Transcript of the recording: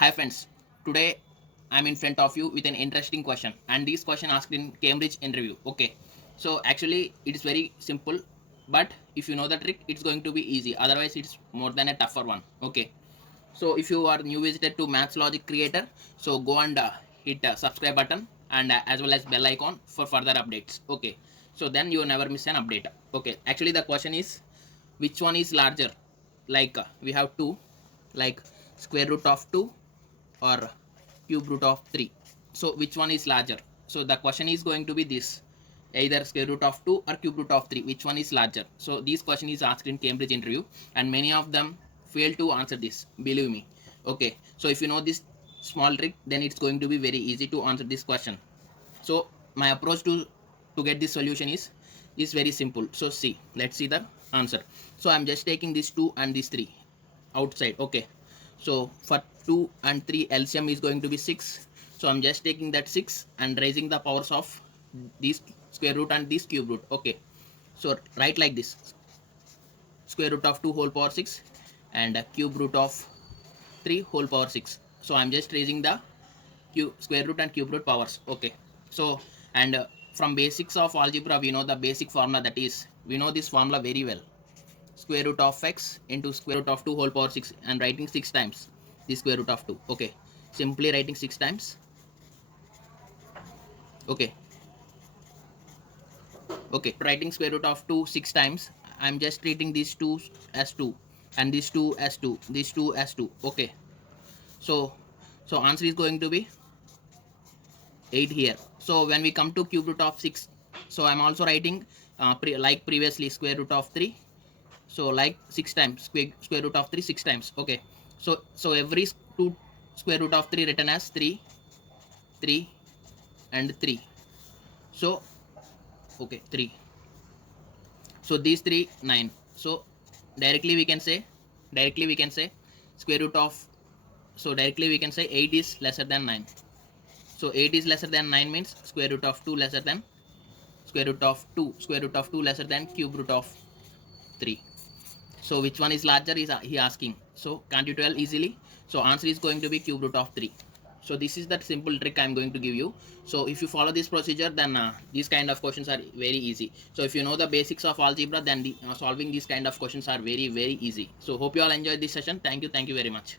Hi friends, today I'm in front of you with an interesting question, and this question asked in Cambridge interview. Okay, so actually it is very simple, but if you know the trick, it's going to be easy. Otherwise, it's more than a tougher one. Okay, so if you are new visitor to Maths Logic Creator, so go and hit subscribe button and as well as bell icon for further updates. Okay, so then you never miss an update. Okay, actually the question is which one is larger? Like we have two, like square root of 2 or cube root of 3. So which one is larger? So the question is going to be this, either square root of 2 or cube root of 3, which one is larger? So this question is asked in Cambridge interview and many of them fail to answer this, believe me. Okay, so if you know this small trick, then it's going to be very easy to answer this question. So my approach to get this solution is very simple. So see, let's see the answer. So I'm just taking this 2 and this 3 outside. Okay, so for 2 and 3 LCM is going to be 6. So I'm just taking that 6 and raising the powers of this square root and this cube root. Okay, so write like this, square root of 2 whole power 6 and cube root of 3 whole power 6. So I'm just raising the square root and cube root powers. Okay, so and from basics of algebra we know the basic formula, that is we know this formula very well, square root of x into square root of 2 whole power 6 and writing 6 times the square root of 2. Okay, simply writing 6 times. Okay, okay, writing square root of 2 6 times. I'm just treating these 2 as 2 and these 2 as 2, these 2 as 2. Okay, so answer is going to be 8 here. So when we come to cube root of 6, so I'm also writing like previously square root of 3, so like 6 times square root of 3 6 times. Okay, so every 2 square root of 3 written as 3 3 and 3. So okay, 3, so these 3 9. So directly we can say, square root of, so directly we can say 8 is lesser than 9. So 8 is lesser than 9 means square root of 2 lesser than square root of 2 lesser than cube root of 3. So which one is larger is he asking. So can't you tell easily? So answer is going to be cube root of 3. So this is that simple trick I'm going to give you. So if you follow this procedure, then these kind of questions are very easy. So if you know the basics of algebra, then solving these kind of questions are very easy. So hope you all enjoyed this session. Thank you very much.